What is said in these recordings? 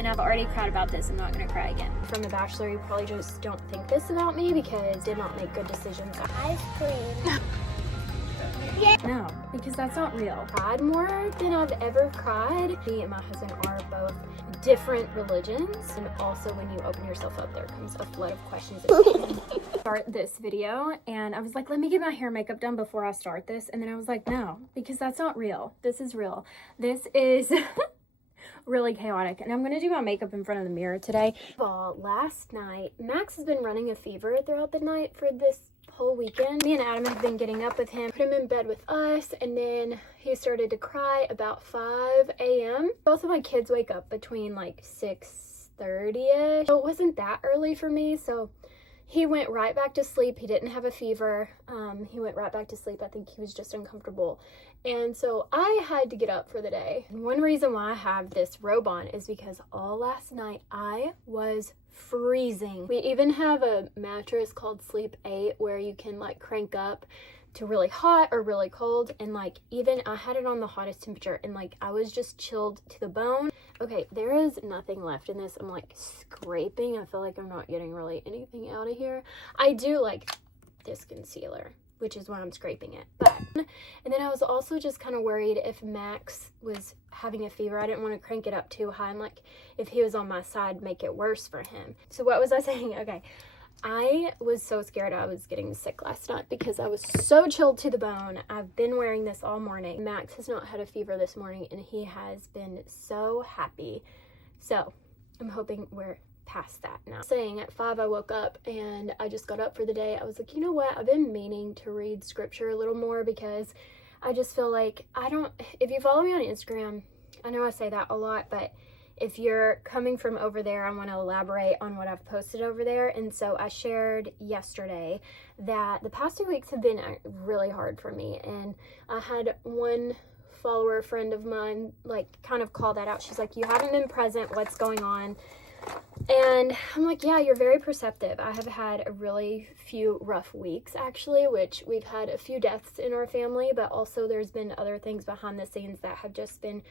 and I've already cried about this. I'm not gonna cry again. From The Bachelor, you probably just don't think this about me because I did not make good decisions. Ice cream. No, because that's not real. Cried more than I've ever cried. Me and my husband are both different religions, and also when you open yourself up, there comes a flood of questions. Start this video, and I was like, let me get my hair and makeup done before I start this, and then I was like, no, because that's not real. This is real. This is really chaotic, and I'm gonna do my makeup in front of the mirror today. Well, last night, Max has been running a fever throughout the night for this whole weekend. Me and Adam have been getting up with him, put him in bed with us, and then he started to cry about 5 a.m. Both of my kids wake up between like 6:30ish. So it wasn't that early for me, so he went right back to sleep. He didn't have a fever. He went right back to sleep. I think he was just uncomfortable. And so I had to get up for the day. And one reason why I have this robe on is because all last night I was freezing. We even have a mattress called Sleep 8 where you can like crank up to really hot or really cold, and like even I had it on the hottest temperature, and like I was just chilled to the bone. Okay, there is nothing left in this. I'm like scraping. I feel like I'm not getting really anything out of here. I do like this concealer, which is why I'm scraping it. But and then I was also just kind of worried if Max was having a fever. I didn't want to crank it up too high, and like if he was on my side, make it worse for him. So what was I saying? Okay, I was so scared I was getting sick last night because I was so chilled to the bone. I've been wearing this all morning. Max has not had a fever this morning, and he has been so happy. So I'm hoping we're past that now. Saying at 5 I woke up and I just got up for the day. I was like, you know what? I've been meaning to read scripture a little more because I just feel like if you follow me on Instagram, I know I say that a lot, but if you're coming from over there, I want to elaborate on what I've posted over there. And so I shared yesterday that the past 2 weeks have been really hard for me. And I had one follower friend of mine like kind of call that out. She's like, you haven't been present. What's going on? And I'm like, yeah, you're very perceptive. I have had a really few rough weeks, actually, which we've had a few deaths in our family, but also there's been other things behind the scenes that have just been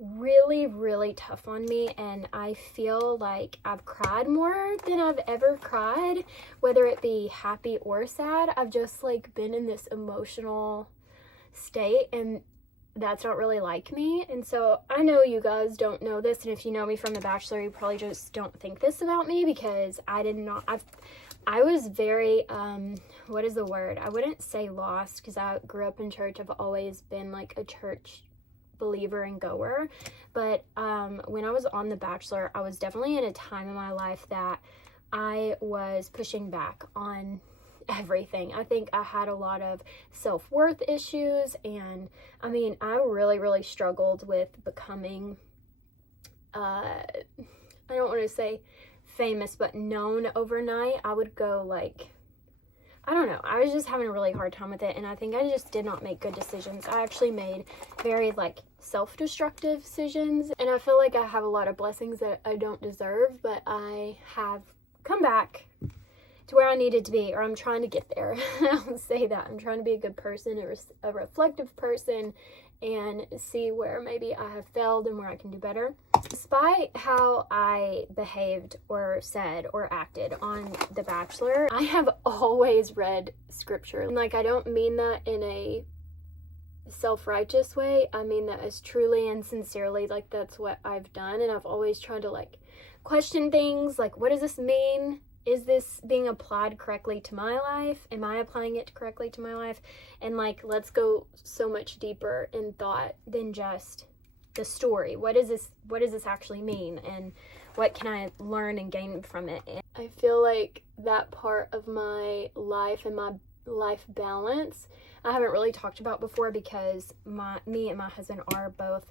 really, really tough on me. And I feel like I've cried more than I've ever cried, whether it be happy or sad. I've just like been in this emotional state, and that's not really like me. And so I know you guys don't know this, and if you know me from The Bachelor, you probably just don't think this about me because I was very what is the word? I wouldn't say lost because I grew up in church. I've always been like a church believer and goer, but when I was on The Bachelor, I was definitely in a time in my life that I was pushing back on everything. I think I had a lot of self-worth issues, and I mean, I really struggled with becoming I don't want to say famous, but known overnight. I would go like, I don't know, I was just having a really hard time with it, and I think I just did not make good decisions. I actually made very like self-destructive decisions, and I feel like I have a lot of blessings that I don't deserve, but I have come back to where I needed to be, or I'm trying to get there. I'll say that. I'm trying to be a good person, a reflective person, and see where maybe I have failed and where I can do better. Despite how I behaved or said or acted on The Bachelor, I have always read scripture. And like, I don't mean that in a self-righteous way. I mean that as truly and sincerely, like that's what I've done. And I've always tried to like question things like, what does this mean? Is this being applied correctly to my life? Am I applying it correctly to my life? And like, let's go so much deeper in thought than just the story. What does this actually mean? And what can I learn and gain from it? And I feel like that part of my life and my life balance, I haven't really talked about before because me and my husband are both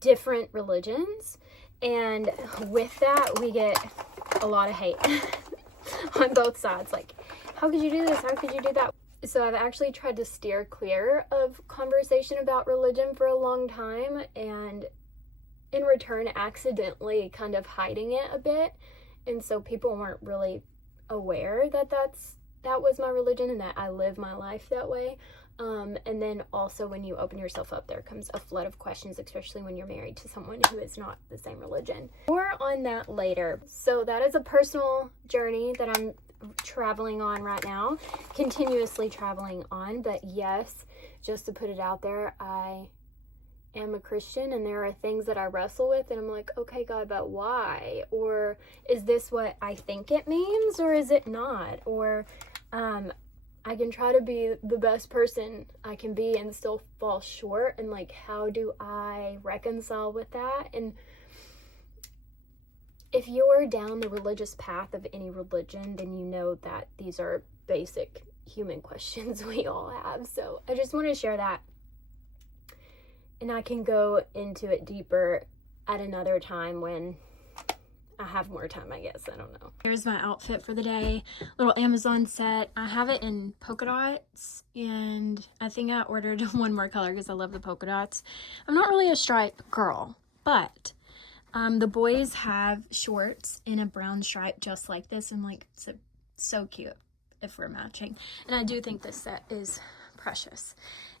different religions. And with that, we get a lot of hate on both sides. Like, how could you do this? How could you do that? So I've actually tried to steer clear of conversation about religion for a long time, and in return, accidentally kind of hiding it a bit. And so people weren't really aware that that was my religion and that I live my life that way. And then also when you open yourself up, there comes a flood of questions, especially when you're married to someone who is not the same religion. More on that later. So that is a personal journey that I'm traveling on right now, continuously traveling on. But yes, just to put it out there, I am a Christian and there are things that I wrestle with and I'm like, okay, God, but why? Or is this what I think it means, or is it not? Or I can try to be the best person I can be and still fall short, and like, how do I reconcile with that? And if you're down the religious path of any religion, then you know that these are basic human questions we all have. So I just want to share that, and I can go into it deeper at another time when I have more time, I guess. I don't know. Here's my outfit for the day. Little Amazon set. I have it in polka dots, and I think I ordered one more color because I love the polka dots. I'm not really a stripe girl, but the boys have shorts in a brown stripe just like this, and like, so cute if we're matching. And I do think this set is precious.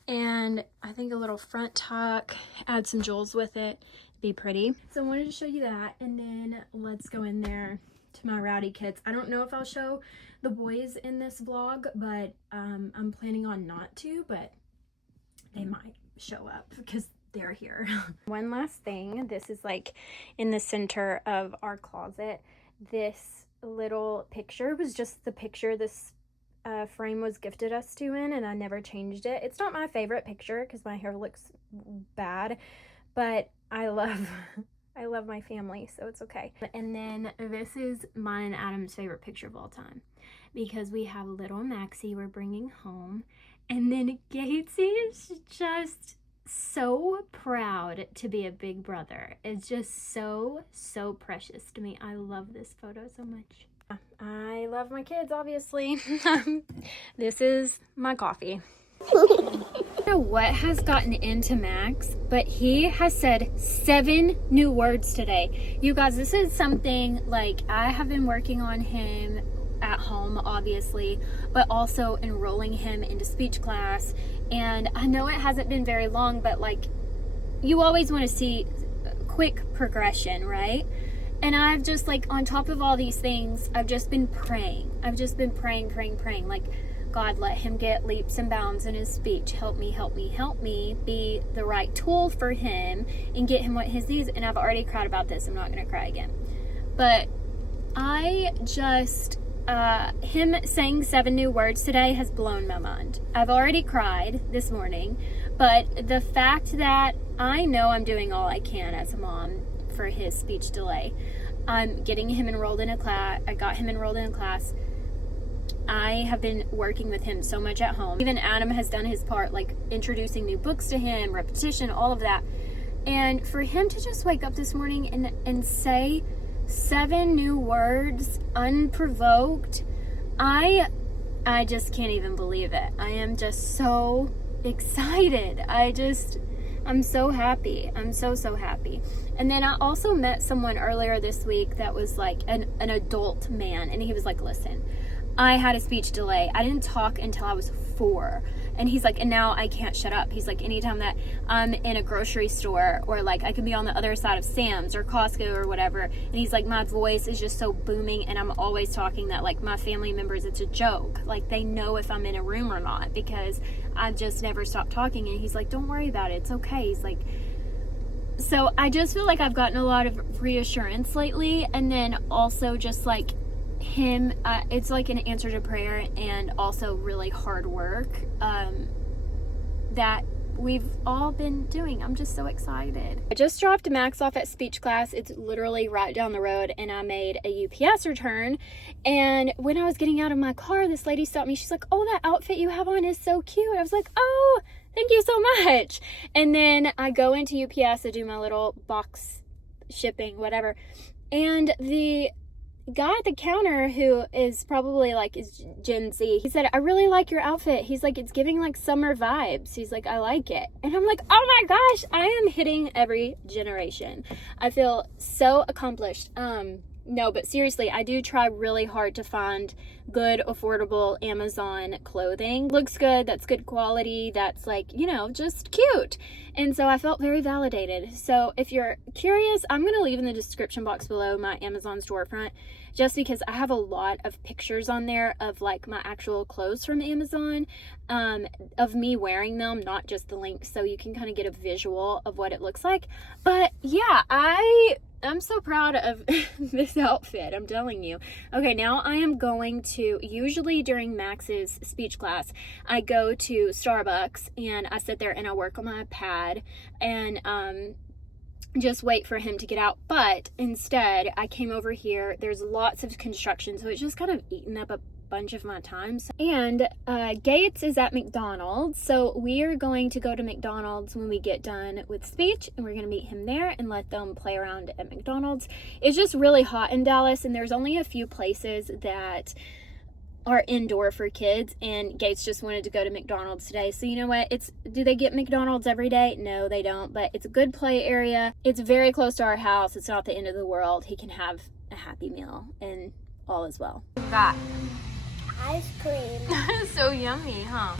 And I think a little front tuck, add some jewels with it, be pretty. So I wanted to show you that, and then let's go in there to my rowdy kids. I don't know if I'll show the boys in this vlog, but I'm planning on not to, but they might show up because they're here. One last thing, this is like in the center of our closet. This little picture was just the picture this frame was gifted us to in, and I never changed it. It's not my favorite picture because my hair looks bad, but I love my family, so it's okay. And then this is mine and Adam's favorite picture of all time, because we have little Maxie we're bringing home, and then Gatesy is just so proud to be a big brother. It's just so precious to me. I love this photo so much. I love my kids, obviously. This is my coffee. I don't know what has gotten into Max, but he has said 7 new words today. You guys, this is something like I have been working on him at home, obviously, but also enrolling him into speech class. And I know it hasn't been very long, but like, you always want to see quick progression, right? And I've just, like, on top of all these things, I've just been praying. I've just been praying. Like, God, let him get leaps and bounds in his speech. Help me be the right tool for him and get him what he needs. And I've already cried about this. I'm not going to cry again. But I just, him saying 7 new words today has blown my mind. I've already cried this morning. But the fact that I know I'm doing all I can as a mom for his speech delay. I'm getting him enrolled in a class. I got him enrolled in a class. I have been working with him so much at home. Even Adam has done his part, like introducing new books to him, repetition, all of that. And for him to just wake up this morning and say 7 new words unprovoked, I just can't even believe it. I am just so excited. I'm so happy. I'm so happy. And then I also met someone earlier this week that was like an adult man, and he was like, listen, I had a speech delay. I didn't talk until I was 4. And he's like, and now I can't shut up. He's like, anytime that I'm in a grocery store, or like I can be on the other side of Sam's or Costco or whatever, and he's like, my voice is just so booming, and I'm always talking that like my family members, it's a joke. Like they know if I'm in a room or not, because I've just never stopped talking. And he's like, don't worry about it. It's okay. He's like, so I just feel like I've gotten a lot of reassurance lately. And then also just like him, it's like an answer to prayer and also really hard work that we've all been doing. I'm just so excited. I just dropped Max off at speech class. It's literally right down the road, and I made a UPS return. And when I was getting out of my car, this lady stopped me. She's like, oh, that outfit you have on is so cute. I was like, oh, thank you so much. And then I go into UPS to do my little box shipping, whatever. And the guy at the counter, who is probably like is Gen Z, he said, I really like your outfit. He's like, it's giving like summer vibes. He's like, I like it. And I'm like, oh my gosh, I am hitting every generation. I feel so accomplished. No, but seriously, I do try really hard to find good, affordable Amazon clothing. Looks good, that's good quality, that's like, you know, just cute. And so I felt very validated. So if you're curious, I'm going to leave in the description box below my Amazon storefront, just because I have a lot of pictures on there of like my actual clothes from Amazon, of me wearing them, not just the link, so you can kind of get a visual of what it looks like. But yeah, I'm so proud of this outfit, I'm telling you. Okay, now I am going to, usually during Max's speech class, I go to Starbucks and I sit there and I work on my pad and just wait for him to get out. But instead, I came over here. There's lots of construction, so it's just kind of eaten up a bunch of my time. And Gates is at McDonald's, so we are going to go to McDonald's when we get done with speech, and we're going to meet him there and let them play around at McDonald's. It's just really hot in Dallas, and there's only a few places that are indoor for kids, and Gates just wanted to go to McDonald's today. So you know what, do they get McDonald's every day? No, they don't, but it's a good play area. It's very close to our house. It's not the end of the world. He can have a Happy Meal and all is well. Got ice cream. so yummy, huh?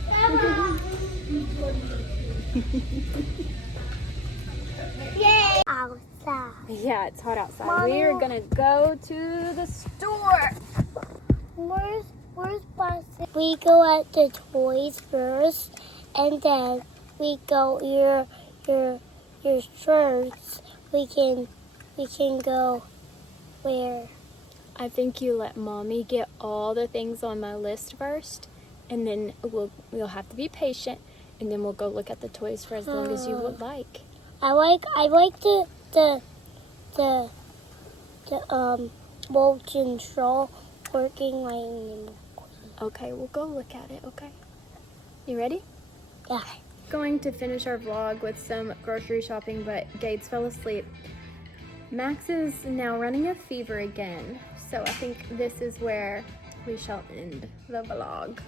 Yay! Outside. Yeah, it's hot outside. Mommy. We are gonna go to the store. Where's Boston? We go at the toys first, and then we go your shirts. We can go where? I think you let Mommy get all the things on my list first, and then we'll have to be patient, and then we'll go look at the toys for as long as you would like. I like the remote control working right now. Okay, we'll go look at it, okay? You ready? Yeah. Going to finish our vlog with some grocery shopping, but Gates fell asleep. Max is now running a fever again, so I think this is where we shall end the vlog.